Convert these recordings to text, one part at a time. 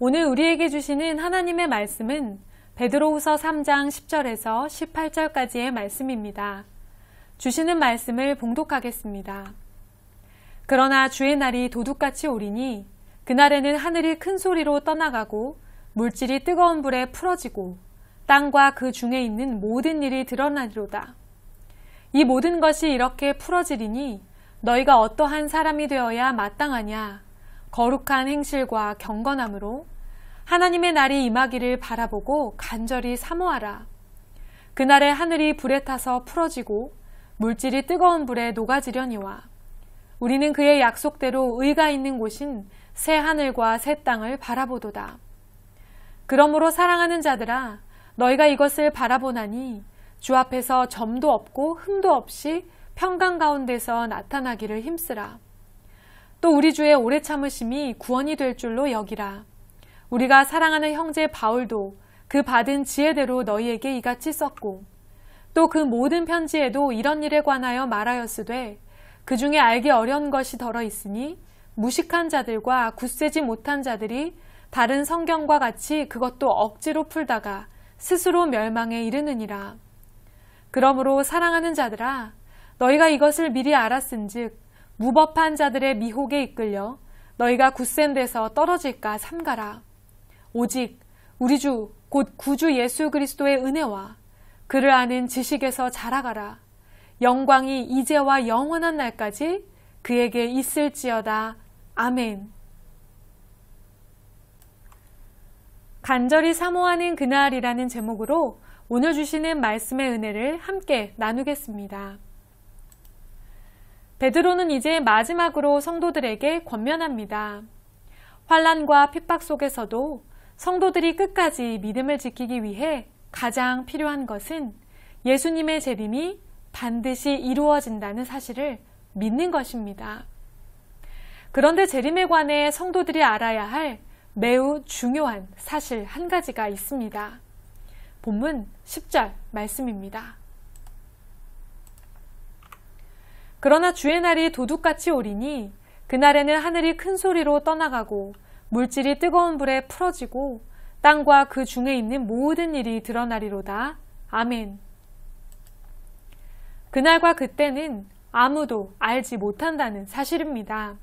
오늘 우리에게 주시는 하나님의 말씀은 베드로후서 3장 10절에서 18절까지의 말씀입니다. 주시는 말씀을 봉독하겠습니다. 그러나 주의 날이 도둑같이 오리니 그날에는 하늘이 큰 소리로 떠나가고 물질이 뜨거운 불에 풀어지고 땅과 그 중에 있는 모든 일이 드러나리로다. 이 모든 것이 이렇게 풀어지리니 너희가 어떠한 사람이 되어야 마땅하냐? 거룩한 행실과 경건함으로 하나님의 날이 임하기를 바라보고 간절히 사모하라. 그날에 하늘이 불에 타서 풀어지고 물질이 뜨거운 불에 녹아지려니와 우리는 그의 약속대로 의가 있는 곳인 새 하늘과 새 땅을 바라보도다. 그러므로 사랑하는 자들아, 너희가 이것을 바라보나니 주 앞에서 점도 없고 흠도 없이 평강 가운데서 나타나기를 힘쓰라. 또 우리 주의 오래 참으심이 구원이 될 줄로 여기라. 우리가 사랑하는 형제 바울도 그 받은 지혜대로 너희에게 이같이 썼고 또 그 모든 편지에도 이런 일에 관하여 말하였으되 그 중에 알기 어려운 것이 덜어 있으니 무식한 자들과 굳세지 못한 자들이 다른 성경과 같이 그것도 억지로 풀다가 스스로 멸망에 이르느니라. 그러므로 사랑하는 자들아, 너희가 이것을 미리 알았은즉 무법한 자들의 미혹에 이끌려 너희가 굳센 데서 떨어질까 삼가라. 오직 우리 주 곧 구주 예수 그리스도의 은혜와 그를 아는 지식에서 자라가라. 영광이 이제와 영원한 날까지 그에게 있을지어다. 아멘. 간절히 사모하는 그날이라는 제목으로 오늘 주시는 말씀의 은혜를 함께 나누겠습니다. 베드로는 이제 마지막으로 성도들에게 권면합니다. 환난과 핍박 속에서도 성도들이 끝까지 믿음을 지키기 위해 가장 필요한 것은 예수님의 재림이 반드시 이루어진다는 사실을 믿는 것입니다. 그런데 재림에 관해 성도들이 알아야 할 매우 중요한 사실 한 가지가 있습니다. 본문 10절 말씀입니다. 그러나 주의 날이 도둑같이 오리니 그날에는 하늘이 큰 소리로 떠나가고 물질이 뜨거운 불에 풀어지고 땅과 그 중에 있는 모든 일이 드러나리로다. 아멘. 그날과 그때는 아무도 알지 못한다는 사실입니다.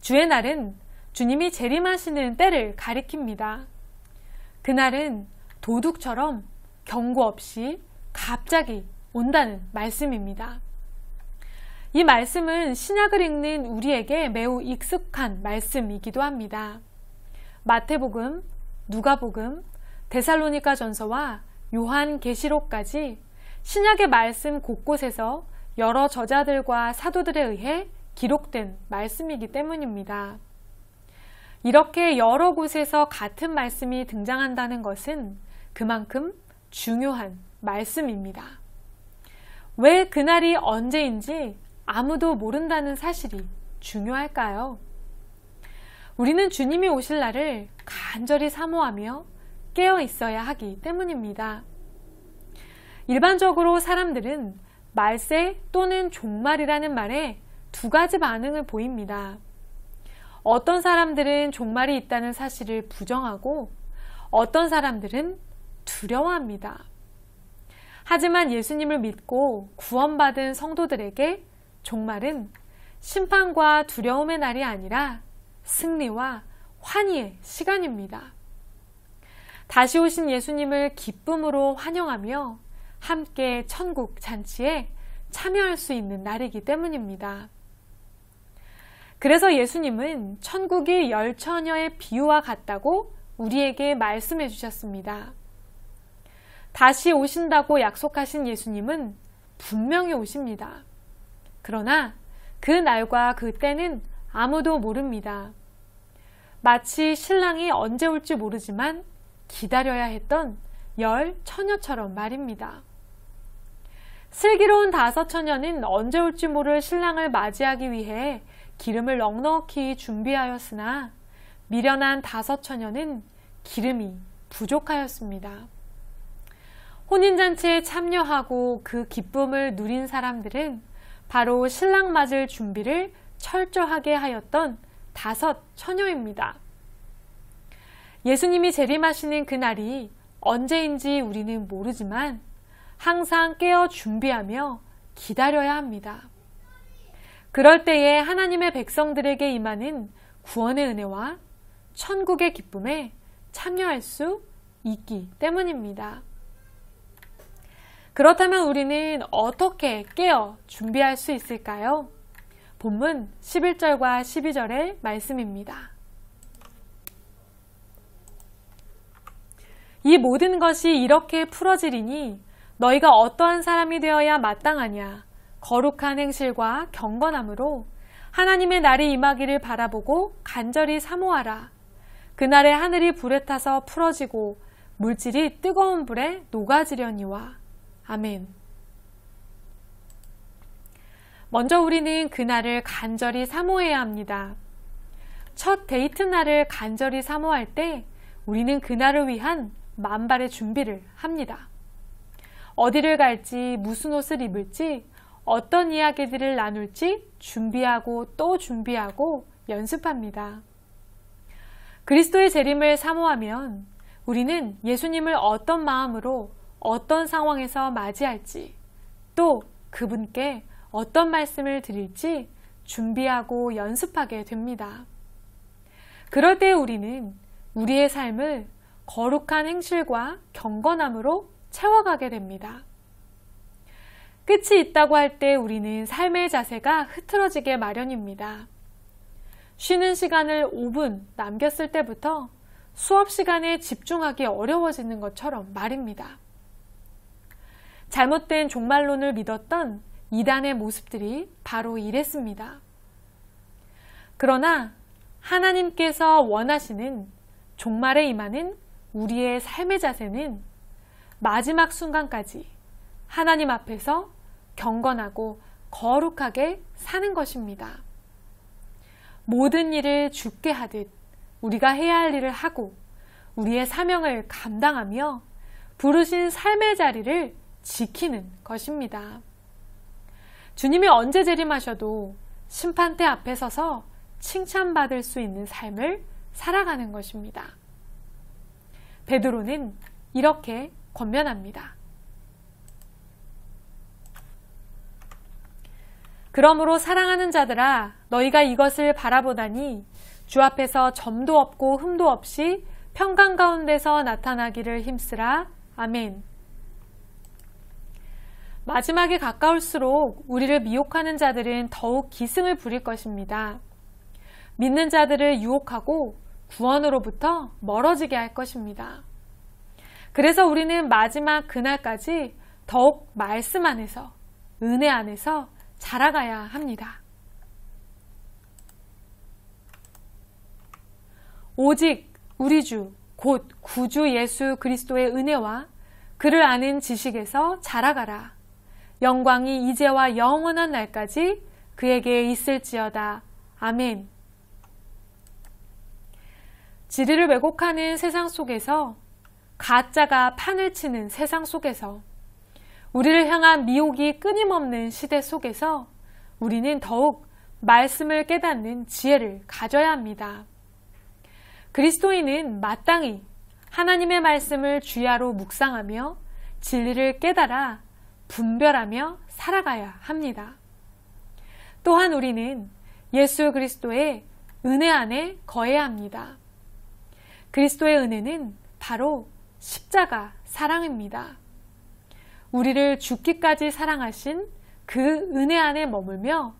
주의 날은 주님이 재림하시는 때를 가리킵니다. 그날은 도둑처럼 경고 없이 갑자기 온다는 말씀입니다. 이 말씀은 신약을 읽는 우리에게 매우 익숙한 말씀이기도 합니다. 마태복음, 누가복음, 데살로니가전서와 요한계시록까지 신약의 말씀 곳곳에서 여러 저자들과 사도들에 의해 기록된 말씀이기 때문입니다. 이렇게 여러 곳에서 같은 말씀이 등장한다는 것은 그만큼 중요한 말씀입니다. 왜 그날이 언제인지 아무도 모른다는 사실이 중요할까요? 우리는 주님이 오실 날을 간절히 사모하며 깨어 있어야 하기 때문입니다. 일반적으로 사람들은 말세 또는 종말이라는 말에 두 가지 반응을 보입니다. 어떤 사람들은 종말이 있다는 사실을 부정하고 어떤 사람들은 두려워합니다. 하지만 예수님을 믿고 구원받은 성도들에게 종말은 심판과 두려움의 날이 아니라 승리와 환희의 시간입니다. 다시 오신 예수님을 기쁨으로 환영하며 함께 천국 잔치에 참여할 수 있는 날이기 때문입니다. 그래서 예수님은 천국이 열처녀의 비유와 같다고 우리에게 말씀해 주셨습니다. 다시 오신다고 약속하신 예수님은 분명히 오십니다. 그러나 그 날과 그 때는 아무도 모릅니다. 마치 신랑이 언제 올지 모르지만 기다려야 했던 열 처녀처럼 말입니다. 슬기로운 5 처녀는 언제 올지 모를 신랑을 맞이하기 위해 기름을 넉넉히 준비하였으나 미련한 5 처녀는 기름이 부족하였습니다. 혼인잔치에 참여하고 그 기쁨을 누린 사람들은 바로 신랑 맞을 준비를 철저하게 하였던 5 처녀입니다. 예수님이 재림하시는 그날이 언제인지 우리는 모르지만 항상 깨어 준비하며 기다려야 합니다. 그럴 때에 하나님의 백성들에게 임하는 구원의 은혜와 천국의 기쁨에 참여할 수 있기 때문입니다. 그렇다면 우리는 어떻게 깨어 준비할 수 있을까요? 본문 11절과 12절의 말씀입니다. 이 모든 것이 이렇게 풀어지리니 너희가 어떠한 사람이 되어야 마땅하냐? 거룩한 행실과 경건함으로 하나님의 날이 임하기를 바라보고 간절히 사모하라. 그날에 하늘이 불에 타서 풀어지고 물질이 뜨거운 불에 녹아지려니와. 아멘. 먼저 우리는 그날을 간절히 사모해야 합니다. 첫 데이트 날을 간절히 사모할 때 우리는 그날을 위한 만발의 준비를 합니다. 어디를 갈지, 무슨 옷을 입을지, 어떤 이야기들을 나눌지 준비하고 또 준비하고 연습합니다. 그리스도의 재림을 사모하면 우리는 예수님을 어떤 마음으로 어떤 상황에서 맞이할지, 또 그분께 어떤 말씀을 드릴지 준비하고 연습하게 됩니다. 그럴 때 우리는 우리의 삶을 거룩한 행실과 경건함으로 채워가게 됩니다. 끝이 있다고 할 때 우리는 삶의 자세가 흐트러지게 마련입니다. 쉬는 시간을 5분 남겼을 때부터 수업 시간에 집중하기 어려워지는 것처럼 말입니다. 잘못된 종말론을 믿었던 이단의 모습들이 바로 이랬습니다. 그러나 하나님께서 원하시는 종말에 임하는 우리의 삶의 자세는 마지막 순간까지 하나님 앞에서 경건하고 거룩하게 사는 것입니다. 모든 일을 주께 하듯 우리가 해야 할 일을 하고 우리의 사명을 감당하며 부르신 삶의 자리를 지키는 것입니다. 주님이 언제 재림하셔도 심판대 앞에 서서 칭찬받을 수 있는 삶을 살아가는 것입니다. 베드로는 이렇게 권면합니다. 그러므로 사랑하는 자들아, 너희가 이것을 바라보다니 주 앞에서 점도 없고 흠도 없이 평강 가운데서 나타나기를 힘쓰라. 아멘. 마지막에 가까울수록 우리를 미혹하는 자들은 더욱 기승을 부릴 것입니다. 믿는 자들을 유혹하고 구원으로부터 멀어지게 할 것입니다. 그래서 우리는 마지막 그날까지 더욱 말씀 안에서, 은혜 안에서 자라가야 합니다. 오직 우리 주, 곧 구주 예수 그리스도의 은혜와 그를 아는 지식에서 자라가라. 영광이 이제와 영원한 날까지 그에게 있을지어다. 아멘. 진리를 왜곡하는 세상 속에서, 가짜가 판을 치는 세상 속에서, 우리를 향한 미혹이 끊임없는 시대 속에서 우리는 더욱 말씀을 깨닫는 지혜를 가져야 합니다. 그리스도인은 마땅히 하나님의 말씀을 주야로 묵상하며 진리를 깨달아 분별하며 살아가야 합니다. 또한 우리는 예수 그리스도의 은혜 안에 거해야 합니다. 그리스도의 은혜는 바로 십자가 사랑입니다. 우리를 죽기까지 사랑하신 그 은혜 안에 머물며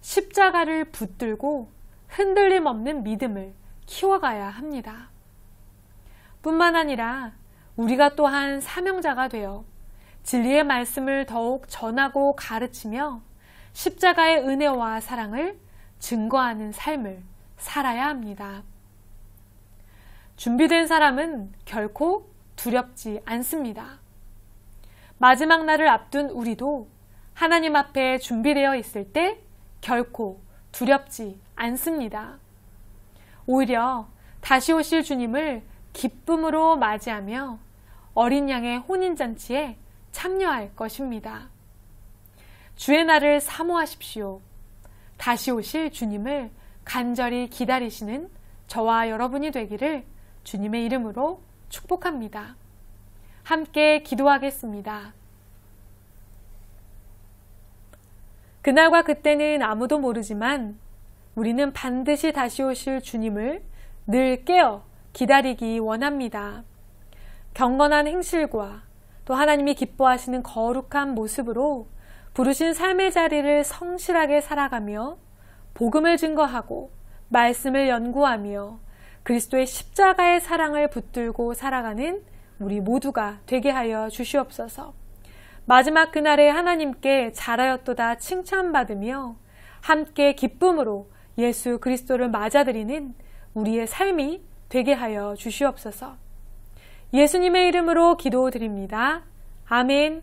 십자가를 붙들고 흔들림 없는 믿음을 키워가야 합니다. 뿐만 아니라 우리가 또한 사명자가 되어 진리의 말씀을 더욱 전하고 가르치며 십자가의 은혜와 사랑을 증거하는 삶을 살아야 합니다. 준비된 사람은 결코 두렵지 않습니다. 마지막 날을 앞둔 우리도 하나님 앞에 준비되어 있을 때 결코 두렵지 않습니다. 오히려 다시 오실 주님을 기쁨으로 맞이하며 어린 양의 혼인잔치에 참여할 것입니다. 주의 날을 사모하십시오. 다시 오실 주님을 간절히 기다리시는 저와 여러분이 되기를 주님의 이름으로 축복합니다. 함께 기도하겠습니다. 그날과 그때는 아무도 모르지만 우리는 반드시 다시 오실 주님을 늘 깨어 기다리기 원합니다. 경건한 행실과 또 하나님이 기뻐하시는 거룩한 모습으로 부르신 삶의 자리를 성실하게 살아가며 복음을 증거하고 말씀을 연구하며 그리스도의 십자가의 사랑을 붙들고 살아가는 우리 모두가 되게 하여 주시옵소서. 마지막 그날에 하나님께 잘하였도다 칭찬받으며 함께 기쁨으로 예수 그리스도를 맞아들이는 우리의 삶이 되게 하여 주시옵소서. 예수님의 이름으로 기도드립니다. 아멘.